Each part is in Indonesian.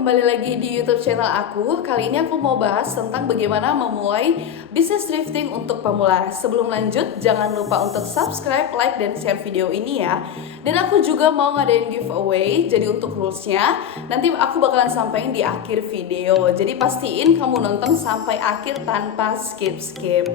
kembali lagi di YouTube channel aku. Kali ini aku mau bahas tentang bagaimana memulai bisnis thrifting untuk pemula. Sebelum lanjut, jangan lupa untuk subscribe, like, dan share video ini ya. Dan aku juga mau ngadain giveaway. Jadi untuk rulesnya, nanti aku bakalan sampaikan di akhir video. Jadi pastiin kamu nonton sampai akhir tanpa skip-skip.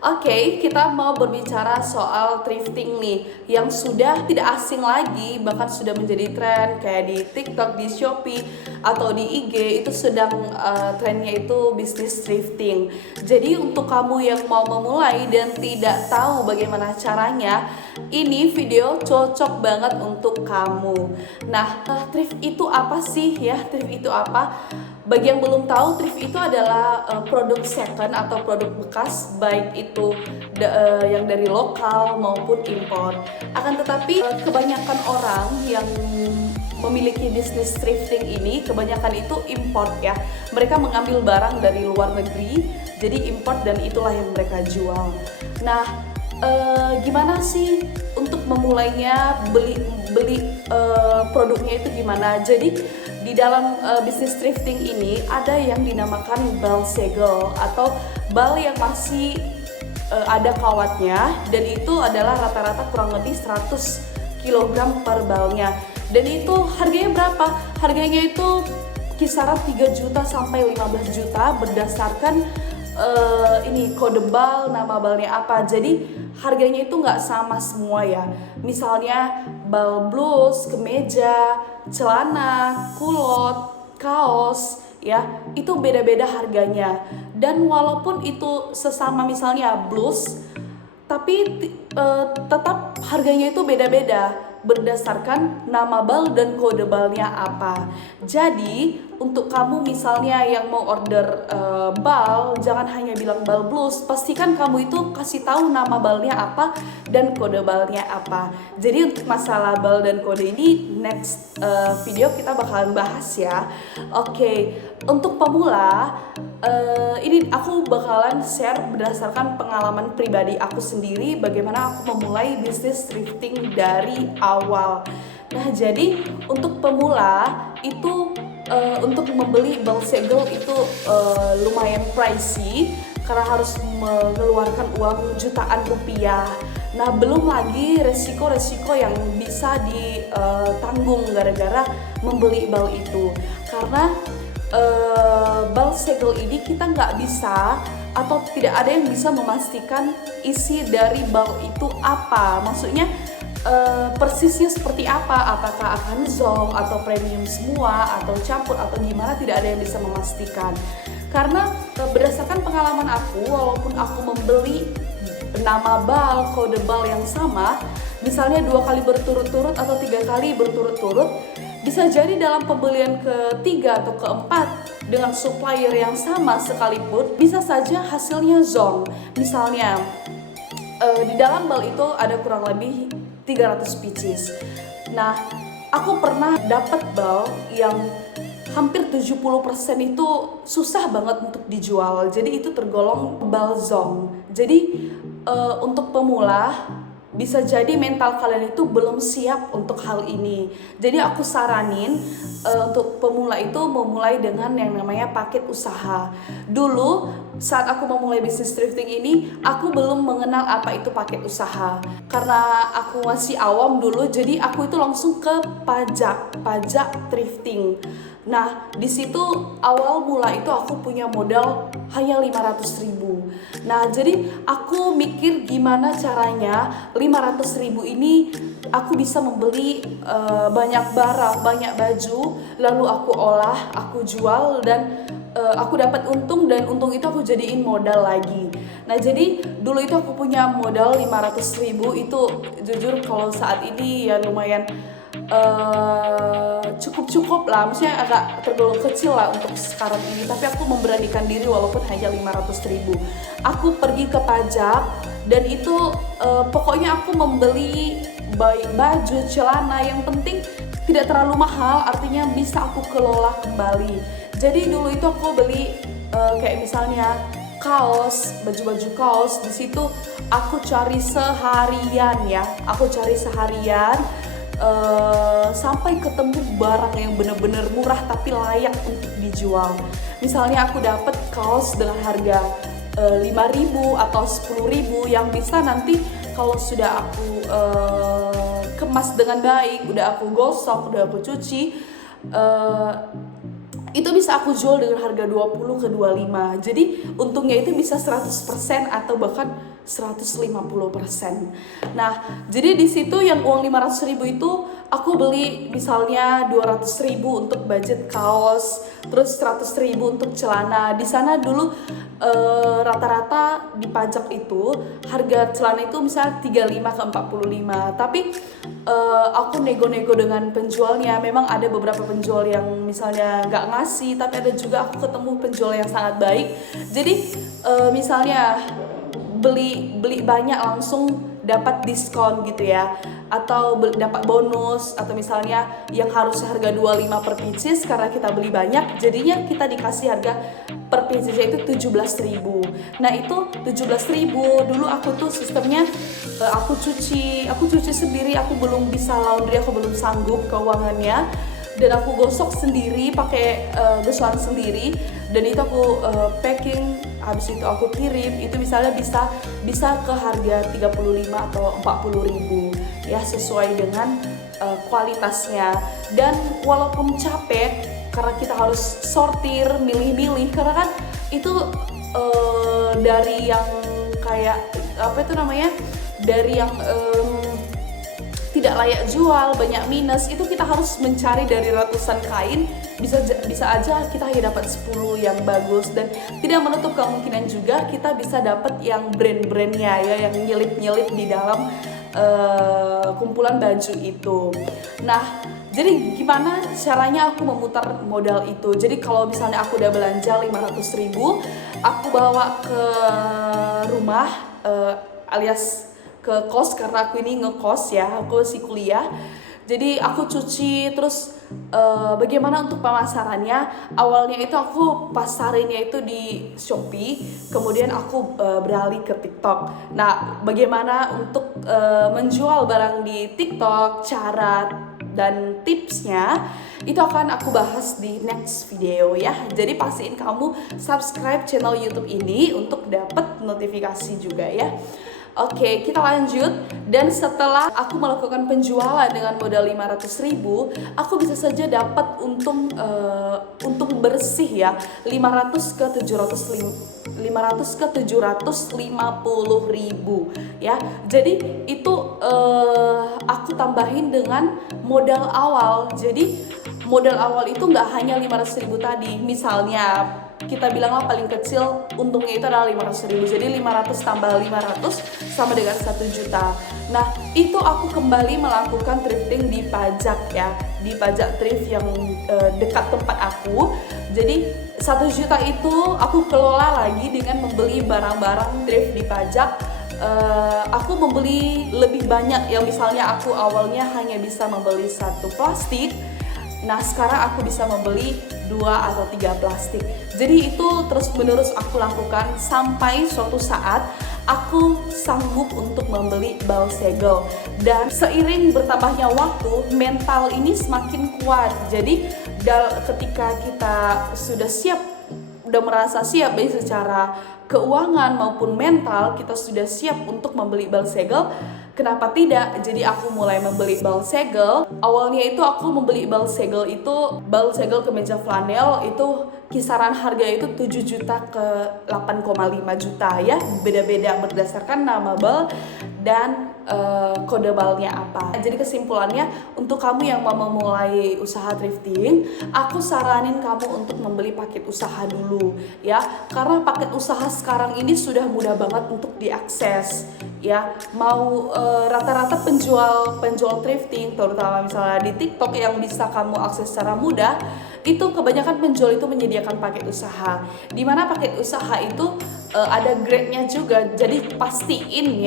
Oke, kita mau berbicara soal thrifting nih, yang sudah tidak asing lagi, bahkan sudah menjadi tren kayak di TikTok, di Shopee, atau di IG itu sedang trennya itu bisnis thrifting. Jadi untuk kamu yang mau memulai dan tidak tahu bagaimana caranya, ini video cocok banget untuk kamu. Nah, thrift itu apa sih ya? Thrift itu apa? Bagi yang belum tahu, thrift itu adalah produk second atau produk bekas, baik itu yang dari lokal maupun impor. Akan tetapi kebanyakan orang yang memiliki bisnis thrifting ini kebanyakan itu import ya. Mereka mengambil barang dari luar negeri, jadi import, dan itulah yang mereka jual. Nah, gimana sih untuk memulainya, beli produknya itu gimana? Jadi di dalam bisnis thrifting ini ada yang dinamakan bal segel atau bal yang masih ada kawatnya, dan itu adalah rata-rata kurang lebih 100 kg per balnya. Dan itu harganya berapa? Harganya itu kisaran 3 juta sampai 15 juta berdasarkan ini kode bal, nama balnya apa. Jadi harganya itu nggak sama semua ya. Misalnya bal blus, kemeja, celana, kulot, kaos ya, itu beda-beda harganya. Dan walaupun itu sesama misalnya blus, tapi tetap harganya itu beda-beda berdasarkan nama bal dan kode balnya apa. Jadi untuk kamu misalnya yang mau order bal, jangan hanya bilang bal blus, pastikan kamu itu kasih tahu nama balnya apa dan kode balnya apa. Jadi untuk masalah bal dan kode ini next video kita bakalan bahas ya. Oke, untuk pemula ini aku bakalan share berdasarkan pengalaman pribadi aku sendiri bagaimana aku memulai bisnis thrifting dari awal. Nah, jadi untuk pemula itu untuk membeli bal segel itu lumayan pricey karena harus mengeluarkan uang jutaan rupiah. Nah, belum lagi resiko-resiko yang bisa ditanggung gara-gara membeli bal itu. Karena bal segel ini kita nggak bisa atau tidak ada yang bisa memastikan isi dari bal itu apa. Maksudnya persisnya seperti apa, apakah akan zong atau premium semua atau campur atau gimana, tidak ada yang bisa memastikan. Karena berdasarkan pengalaman aku, walaupun aku membeli nama bal, kode bal yang sama, misalnya 2 kali berturut-turut atau 3 kali berturut-turut, bisa jadi dalam pembelian ketiga atau keempat dengan supplier yang sama sekalipun bisa saja hasilnya zong. Misalnya di dalam bal itu ada kurang lebih 300 pieces. Nah, aku pernah dapat bal yang hampir 70% itu susah banget untuk dijual. Jadi itu tergolong bal zong. Jadi untuk pemula bisa jadi mental kalian itu belum siap untuk hal ini. Jadi aku saranin untuk pemula itu memulai dengan yang namanya paket usaha. Dulu saat aku memulai bisnis thrifting ini, aku belum mengenal apa itu paket usaha. Karena aku masih awam dulu, jadi aku itu langsung ke pajak thrifting. Nah, di situ awal mula itu aku punya modal hanya 500.000. Nah, jadi aku mikir gimana caranya 500.000 ini aku bisa membeli banyak barang, banyak baju, lalu aku olah, aku jual, dan aku dapat untung, dan untung itu aku jadiin modal lagi. Nah, jadi dulu itu aku punya modal 500.000 itu jujur kalau saat ini ya lumayan cukup lah, maksudnya agak tergolong kecil lah untuk sekarang ini, tapi aku memberanikan diri walaupun hanya 500.000. Aku pergi ke pajak dan itu pokoknya aku membeli baik baju, celana, yang penting tidak terlalu mahal, artinya bisa aku kelola kembali. Jadi dulu itu aku beli kayak misalnya kaos, baju-baju kaos, di situ aku cari seharian ya, sampai ketemu barang yang bener-bener murah tapi layak untuk dijual. Misalnya aku dapat kaos dengan harga 5.000 atau 10.000 yang bisa nanti kalau sudah aku kemas dengan baik, udah aku gosok, udah aku cuci, itu bisa aku jual dengan harga 20 ke 25. Jadi untungnya itu bisa 100% atau bahkan 150%. Nah, jadi di situ yang uang 500.000 itu aku beli misalnya 200.000 untuk budget kaos, terus 100.000 untuk celana. Di sana dulu rata-rata di pajak itu harga celana itu misalnya 35 ke 45. Tapi aku nego-nego dengan penjualnya. Memang ada beberapa penjual yang misalnya nggak ngasih, tapi ada juga aku ketemu penjual yang sangat baik. Jadi misalnya beli banyak langsung dapat diskon gitu ya, atau dapat bonus, atau misalnya yang harus harga 25 per pieces karena kita beli banyak, jadinya kita dikasih harga per piecesnya itu 17.000. Nah itu 17.000 dulu aku tuh sistemnya aku cuci sendiri, aku belum bisa laundry, aku belum sanggup keuangannya, dan aku gosok sendiri pakai gosokan sendiri, dan itu aku packing, habis itu aku kirim. Itu misalnya bisa ke harga 35 atau 40.000 ya, sesuai dengan kualitasnya. Dan walaupun capek karena kita harus sortir, milih-milih, karena kan itu dari yang kayak apa itu namanya, dari yang tidak layak jual, banyak minus, itu kita harus mencari dari ratusan kain, bisa aja kita hanya dapat 10 yang bagus, dan tidak menutup kemungkinan juga kita bisa dapat yang brand-brandnya ya, yang nyelip-nyelip di dalam kumpulan baju itu. Nah, jadi gimana caranya aku memutar modal itu? Jadi kalau misalnya aku udah belanja 500.000, aku bawa ke rumah alias ke kos, karena aku ini ngekos ya, aku masih kuliah. Jadi aku cuci, terus bagaimana untuk pemasarannya? Awalnya itu aku pasarinnya itu di Shopee, kemudian aku beralih ke TikTok. Nah, bagaimana untuk menjual barang di TikTok, cara dan tipsnya itu akan aku bahas di next video ya. Jadi pastiin kamu subscribe channel YouTube ini untuk dapat notifikasi juga ya. Oke, kita lanjut. Dan setelah aku melakukan penjualan dengan modal 500.000, aku bisa saja dapat untung bersih ya 500 ke 750.000 ya. Jadi itu aku tambahin dengan modal awal. Jadi modal awal itu nggak hanya 500.000 tadi. Misalnya kita bilanglah paling kecil untungnya itu adalah 500.000. Jadi 500 tambah 500 sama dengan 1 juta. Nah, itu aku kembali melakukan thrifting di pajak ya, di pajak thrift yang dekat tempat aku. Jadi 1 juta itu aku kelola lagi dengan membeli barang-barang thrift di pajak. Aku membeli lebih banyak, yang misalnya aku awalnya hanya bisa membeli 1 plastik. Nah, sekarang aku bisa membeli 2 atau 3 plastik. Jadi itu terus menerus aku lakukan sampai suatu saat aku sanggup untuk membeli bal segel. Dan seiring bertambahnya waktu, mental ini semakin kuat. Jadi ketika kita sudah siap, udah merasa siap baik secara keuangan maupun mental, kita sudah siap untuk membeli bal segel. Kenapa tidak? Jadi aku mulai membeli bal segel. Awalnya itu aku membeli bal segel kemeja flanel itu kisaran harga itu 7 juta ke 8,5 juta ya. Beda-beda berdasarkan nama bal dan kode balnya apa. Jadi kesimpulannya, untuk kamu yang mau memulai usaha thrifting, aku saranin kamu untuk membeli paket usaha dulu ya. Karena paket usaha sekarang ini sudah mudah banget untuk diakses ya. Mau rata-rata penjual thrifting, terutama misalnya di TikTok yang bisa kamu akses secara mudah, itu kebanyakan penjual itu menyediakan paket usaha. Dimana paket usaha itu ada grade-nya juga. Jadi pastiin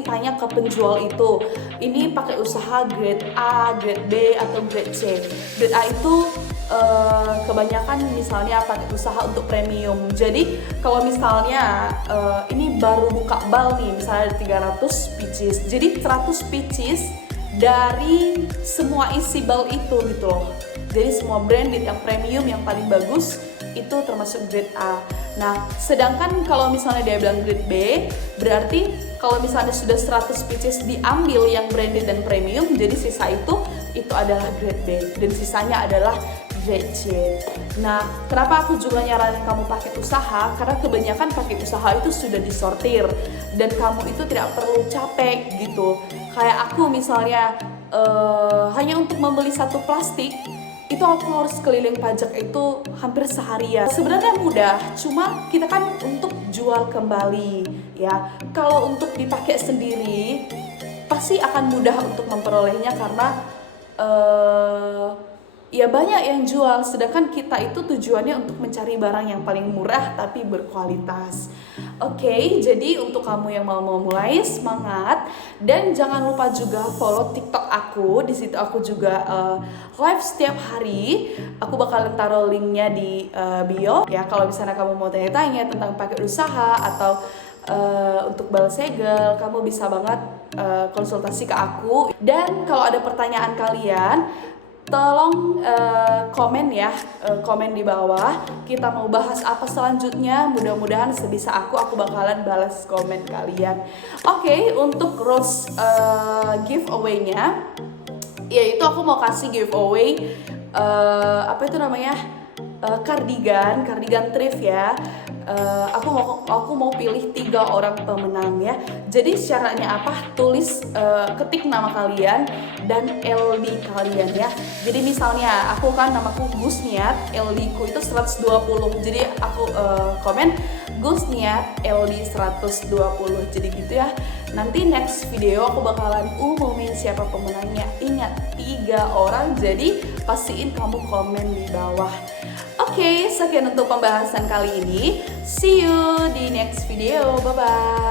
tanya ke penjual itu, ini pakai usaha grade A, grade B, atau grade C. Grade A itu kebanyakan misalnya pakai usaha untuk premium. Jadi kalau misalnya ini baru buka bal nih, misalnya ada 300 pieces, jadi 100 pieces dari semua isi bal itu gitu loh. Jadi semua branded yang premium yang paling bagus itu termasuk grade A. Nah, sedangkan kalau misalnya dia bilang grade B, berarti kalau misalnya sudah 100 pieces diambil yang branded dan premium, jadi sisa itu adalah grade B dan sisanya adalah grade C. Nah, kenapa aku juga nyaranin kamu paket usaha? Karena kebanyakan paket usaha itu sudah disortir dan kamu itu tidak perlu capek gitu. Kayak aku misalnya hanya untuk membeli satu plastik itu aku harus keliling pajak itu hampir seharian. Sebenarnya mudah, cuma kita kan untuk jual kembali ya. Kalau untuk dipakai sendiri pasti akan mudah untuk memperolehnya karena ya banyak yang jual, sedangkan kita itu tujuannya untuk mencari barang yang paling murah tapi berkualitas. Oke, jadi untuk kamu yang mau memulai, semangat dan jangan lupa juga follow TikTok aku. Di situ aku juga live setiap hari. Aku bakalan taruh linknya di bio. Ya, kalau misalnya kamu mau tanya-tanya tentang paket usaha atau untuk bal segel, kamu bisa banget konsultasi ke aku. Dan kalau ada pertanyaan kalian, tolong komen ya, komen di bawah. Kita mau bahas apa selanjutnya. Mudah-mudahan sebisa aku bakalan balas komen kalian. Oke, untuk rose giveaway-nya, yaitu aku mau kasih giveaway apa itu namanya, kardigan thrift ya. Aku mau pilih 3 orang pemenang ya. Jadi syaratnya apa? Tulis, ketik nama kalian dan LD kalian ya. Jadi misalnya aku kan namaku Gusniat, LD ku itu 120. Jadi aku komen Gusniat LD 120. Jadi gitu ya. Nanti next video aku bakalan umumin siapa pemenangnya. Ingat 3 orang, jadi pastiin kamu komen di bawah. Oke, sekian untuk pembahasan kali ini. See you di next video. Bye-bye.